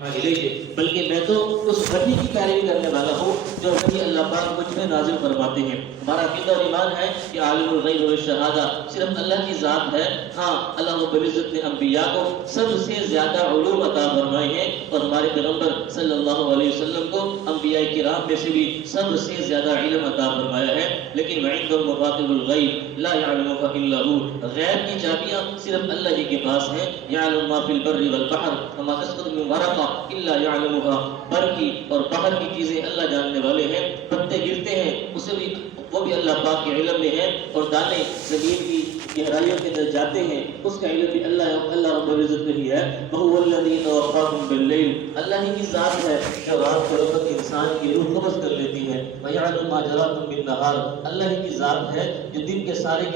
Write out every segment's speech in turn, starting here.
بلکہ میں تو اس وحی کی پیروی کرنے والا ہوں جو وحی اللہ پاک مجھ میں نازل فرماتے ہیں۔ ہمارا عقیدہ اور ایمان ہے کہ عالم الغیب والشہادہ صرف اللہ کی ذات ہے۔ ہاں، اللہ رب العزت نے انبیاء کو سب سے زیادہ علوم عطا فرمائے ہیں، اور ہمارے پیغمبر صلی اللہ علیہ وسلم کو انبیاء کرام میں سے بھی سب سے زیادہ علم عطا فرمایا ہے۔ لیکن وعنده مفاتیح الغیب لا يعلمها الا هو، غیب کی چابیاں صرف اللہ ہی کے پاس ہیں۔ یعلم ما فی البر والبحر وما تسقط من ورقہ الا يعلمها، بر کی اور بحر کی چیزیں اللہ جاننے والے ہیں۔ پتے گرتے ہیں اسے بھی وہ بھی اللہ پاک کے علم میں ہے، اور دانے زمین کی گہرائیوں کے اندر جاتے ہیں اس کا علم بھی اللہ رب العزت میں ہی ہے۔ وَهُوَ الَّذِي يَتَوَفَّاكُم بِاللَّيْلِ، اللہ ہی کی ذات ہے جو رات کے وقت انسان کی روح قبض کر لیتی ہے۔ وَيَعْلَمُ مَا جَرَاكُم بِالنَّهَارِ، اللہ ہی کی ذات ہے جو دن کے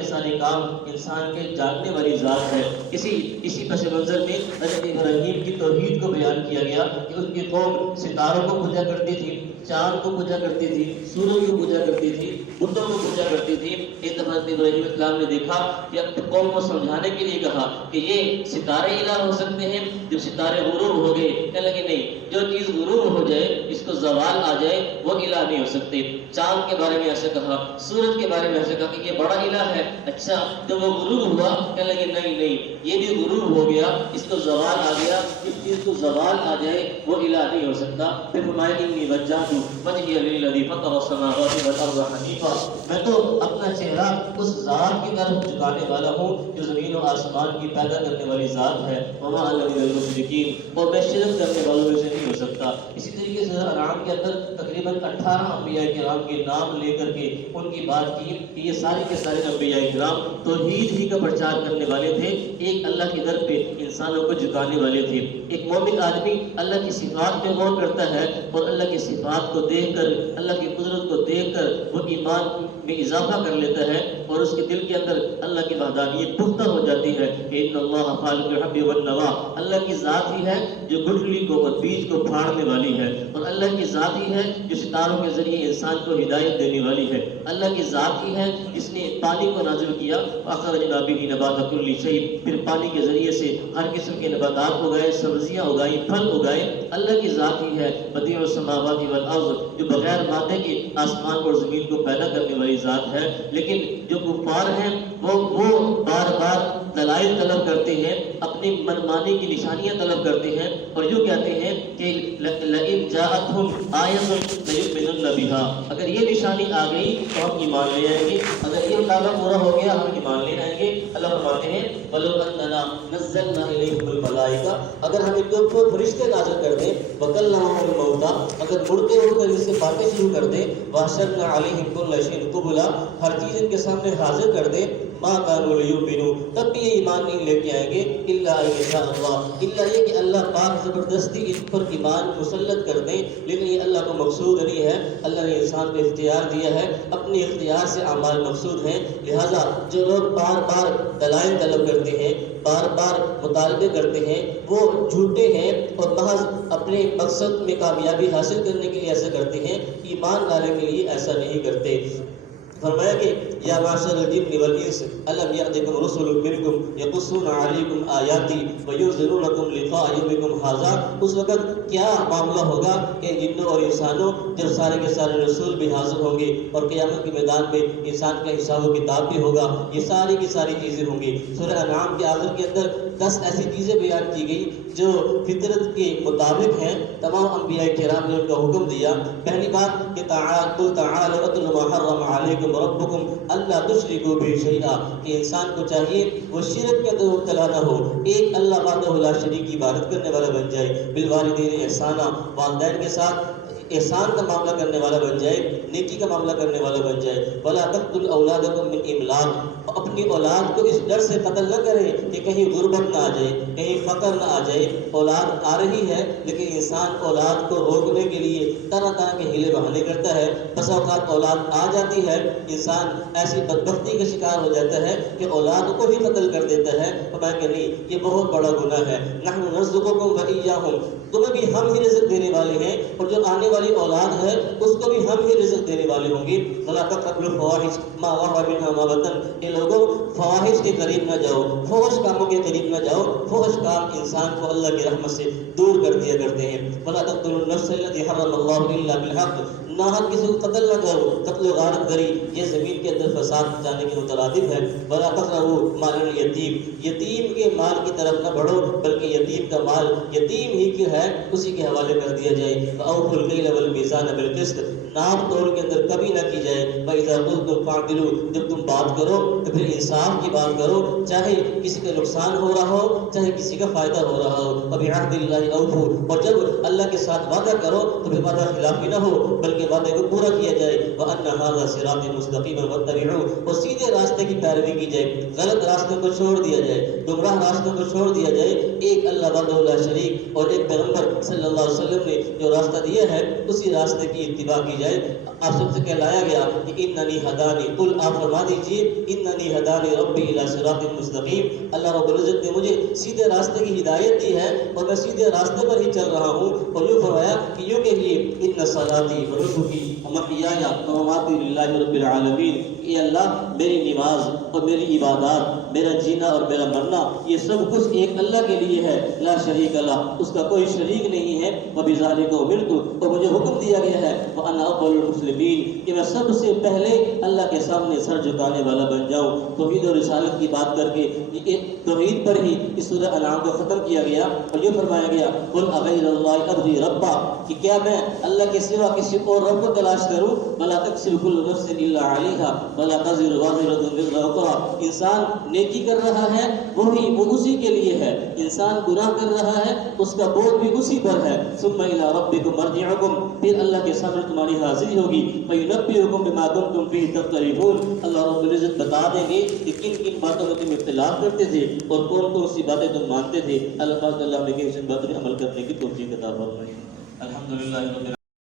سارے کام انسان کے جاننے والی ذات ہے۔ اسی پس منظر میں حضرت ابراہیم کی توحید کو بیان کیا گیا کہ ان کی قوم ستاروں کو پوجا کرتی تھی، چاند کو پوجا کرتی تھی، سورج کو پوجا کرتی تھی، بتوں کو پوجا کرتی تھی۔ ایک دفعہ ابراہیم اسلام نے دیکھا کہ اپنی قوم کو سمجھانے کے لیے کہا کہ یہ ستارے الہ ہو سکتے ہیں۔ جب ستارے غروب ہو گئے کہنے لگے نہیں، جو چیز غروب ہو جائے، اس کو زوال آ جائے، وہ الہ نہیں ہو سکتے۔ چاند کے بارے میں ایسے کہا، سورج کے بارے میں ایسے کہا کہ یہ بڑا الہ ہے۔ اچھا، جب وہ غروب ہوا کہنے لگے نہیں، یہ بھی غروب ہو گیا، اس کو زوال آ گیا، اس چیز کو زوال آ جائے وہ الہ نہیں ہو سکتا۔ پھر فرمایا انی وجہت وجہی للذی فطر السماوات والارض حنیفا، میں تو اپنا چہرہ اس ذات کی طرف جھکانے والا ہوں جو زمین و آسمان کی پیدا کرنے والی ذات ہے۔ وما انا من المشرکین، اور میں شرک کرنے والوں میں سے نہیں ہو سکتا۔ اسی طریقے سے انعام کے اندر تقریباً 18 انبیاء کرام کے نام لے کر کے ان کی بات کی کہ یہ سارے کے سارے انبیاء کرام توحید ہی کا پرچار کرنے والے تھے، ایک اللہ کے در پہ انسانوں کو جھکانے والے تھے۔ ایک مومن آدمی اللہ کی صفات پہ غور کرتا ہے اور اللہ کی صفات کو دیکھ کر، اللہ کی قدرت کو دیکھ کر وہ ایمان میں اضافہ کر لیتا ہے، اور اس کے دل کے اندر اللہ کی وحدانیت پختہ ہو جاتی ہے کہ ان اللہ خالق الحب والنوا، اللہ کی ذات ہی ہے جو گٹھلی کو اور بیج کو پھاڑنے والی ہے، اور اللہ کی ذات ہی ہے جو ستاروں کے ذریعے انسان کو ہدایت دینے والی ہے، اللہ کی ذات ہی ہے جس نے پانی کو نازل کیا فاخرجنا به نبات كل شيء، پھر پانی کے ذریعے سے ہر قسم کے نباتات اگائے، سبزیاں اگائیں، پھل اگائے۔ اللہ کی ذات ہی ہے بدیع السماوات والارض، جو بغیر مادے کے آسمان اور زمین کو پیدا کرنے والی ذات ہے۔ لیکن جو کفار ہیں وہ بار بار دلائل طلب کرتے ہیں، اپنی منمانی کی نشانیاں طلب کرتے ہیں، اور یوں کہتے ہیں کہ لئن جاءتهم آیۃ لیؤمنن بها، اگر یہ نشانی آ گئی تو ہم ایمان لے آئیں گے، اگر یہ مطالبہ پورا ہو گیا ہم ایمان لے آئیں گے۔ اللہ فرماتے ہیں وَلَوْ أَنَّنَا نَزَّلْنَا إِلَيْهِمُ الْمَلَائِكَةَ، اگر ہم ان کے اوپر فرشتے نازل کر دیں، وَكَلَّمَهُمُ الْمَوْتَىٰ، اگر مردے ہو کر ان سے باتیں شروع کر دیں، وَحَشَرْنَا عَلَيْهِمْ كُلَّ شَيْءٍ قُبُلًا، ہر چیز ان کے سامنے حاضر کر دیں، مَا كَانُوا لِيُؤْمِنُوا، تب بھی یہ ایمان نہیں لے کے آئیں گے، إِلَّا أَن يَشَاءَ اللَّهُ، الا یہ کہ اللہ پاک زبردستی ان پر ایمان مسلط کر دیں۔ لیکن یہ اللہ کو مقصود نہیں ہے، اللہ نے انسان کو اختیار دیا ہے، اپنے اختیار سے اعمال مقصود ہیں۔ لہٰذا جو لوگ بار بار دلائل طلب کرتے ہیں، بار بار مطالبے کرتے ہیں، وہ جھوٹے ہیں اور محض اپنے مقصد میں کامیابی حاصل کرنے کے لیے ایسا کرتے ہیں، ایمان لانے کے لیے ایسا نہیں کرتے۔ فرمایا کہ یا معشر الجن والانس الم یأتکم رسل منکم یقصون علیکم آیاتی وینذرونکم لقاء یومکم ھذا، اس وقت کیا معاملہ ہوگا کہ جنوں اور انسانوں جب سارے کے سارے رسول بھی حاضر ہوں گے اور قیامت کے میدان میں انسان کا حساب و کتاب بھی ہوگا، یہ ساری کی ساری چیزیں ہوں گی۔ سورہ انعام کے آخر کے اندر 10 ایسی چیزیں بیان کی گئی جو فطرت کے مطابق ہیں۔ تمام انبیاء کرام نے ان کا حکم دیا۔ پہلی بات کہ قل تعالوا اتل ما حرم علیکم ربکم الا تشرکوا به شیئا، کہ انسان کو چاہیے وہ شرک کے اندر مبتلا نہ ہو، ایک اللہ وحدہ لا شریک کی عبادت کرنے والا بن جائے، بالوالدین احسانا، والدین کے ساتھ احسان کا معاملہ کرنے والا بن جائے، نیکی کا معاملہ کرنے والا بن جائے۔ ولا تقتلوا اولادکم من املاق، اپنی اولاد کو اس ڈر سے قتل نہ کرے کہ کہیں غربت نہ آ جائے، کہیں فقر نہ آ جائے۔ اولاد آ رہی ہے لیکن انسان اولاد کو روکنے کے لیے طرح طرح کے ہیلے بہانے کرتا ہے، بس اوقات اولاد آ جاتی ہے، انسان ایسی بدبختی کا شکار ہو جاتا ہے کہ اولاد کو ہی قتل کر دیتا ہے۔ فرمایا کہ نہیں، یہ بہت بڑا گناہ ہے۔ نحن نرزقکم وإیاہم، تمہیں بھی ہم ہی رزق دینے والے ہیں اور جو آنے والے والی اولاد ہے اس کو بھی ہم ہی رزق دینے والے ہوں گے. وَلَا تَقْرَبُوا الْفَوَاحِشَ مَا ظَهَرَ مِنْهَا وَمَا بَطَنَ. اے لوگوں فواحش کے قریب نہ جاؤ، فحش کاموں کے قریب نہ جاؤ. فحش کام انسان کو اللہ کی رحمت سے دور کر دیا کرتے ہیں. وَلَا تَقْتُلُوا النَّفْسَ الَّتِي حَرَّمَ اللَّهُ إِلَّا بِالْحَقِّ. ناحق کسی کو قتل نہ کرو. قتل و غارت گری یہ زمین کے اندر فساد جانے کے مترادف ہے. وَلَا تَقْرَبُوا مَالَ الْيَتِيمِ. یتیم کے مال کی طرف نہ بڑھو بلکہ یتیم کا مال یتیم ہی کی ہے اسی کے حوالے کر دیا جائے. وَأَوْفُوا الْكَيْلَ وَالْمِيزَانَ بِالْقِسْطِ. ناپ تول کے اندر کبھی نہ کی جائے. وَإِذَا قُلْتُمْ فَاعْدِلُوا. جب تم بات کرو تو پھر انصاف کی بات کرو، چاہے کسی کا نقصان ہو رہا ہو چاہے کسی کا فائدہ ہو رہا ہو. وَبِعَهْدِ اللَّهِ أَوْفُوا. اور جب اللہ کے ساتھ وعدہ کرو تو پھر وعدہ خلافی نہ ہو بلکہ وعدے کو پورا کیا جائے. وَأَنَّ هَذَا صِرَاطِي مُسْتَقِيمًا فَاتَّبِعُوهُ. اور سیدھے راستے کی پیروی کی جائے، غلط راستوں کو چھوڑ دیا جائے، گمراہ راستوں کو چھوڑ دیا جائے. ایک اللہ وحدہ لا شریک اور ایک پیغمبر صلی اللہ علیہ وسلم نے جو راستہ دیا ہے اسی راستے کی اتباع کی جائے. آپ سب سے کہلایا گیا کہ اننی ہدانی، قل آپ فرما دیجئے اننی ہدانی ربی الی صراط مستقیم. اللہ رب العزت نے مجھے سیدھے راستے کی ہدایت دی ہے اور میں سیدھے راستے پر ہی چل رہا ہوں. اور یوں فرمایا کہ یوں کہیے ان صلاتی و نسکی و محیای و مماتی للہ رب العالمین. اے اللہ میری نماز اور میری عبادات، میرا جینا اور میرا مرنا یہ سب کچھ ایک اللہ کے لیے ہے. لا شریک اللہ، اس کا کوئی شریک نہیں ہے. وبذالک امرت، اور مجھے حکم دیا گیا ہے وانا اول المسلمین کہ میں سب سے پہلے اللہ کے سامنے سر جھکانے والا بن جاؤں. توحید اور رسالت کی بات کر کے توحید پر ہی اس سورہ انعام کو ختم کیا گیا اور یہ فرمایا گیا قل اغیر اللہ ابغی ربا، کہ کیا میں اللہ کے سوا کسی اور رب کو تلاش کروں. ولا تکسب کل نفس الا علیہا ولا تزر وازرۃ وزر اخرى. انسان نیکی کر رہا ہے وہ اسی کے لیے ہے، انسان گناہ کر رہا ہے اس کا بوجھ بھی اسی پر ہے. ثم الی ربکم مرجعکم، پھر اللہ کے سامنے تمہاری حاضری ہوگی. فینبئکم بما کنتم فیہ تختلفون. اللہ رب العزت بتا دیں گے کہ کن کن باتوں میں تم اختلاف کرتے تھے اور کون کون سی باتیں تم مانتے تھے. اللہ پاک اللہ میں کہ اس بات پر عمل کرنے کی توفیق عطا فرمائے. الحمدللہ.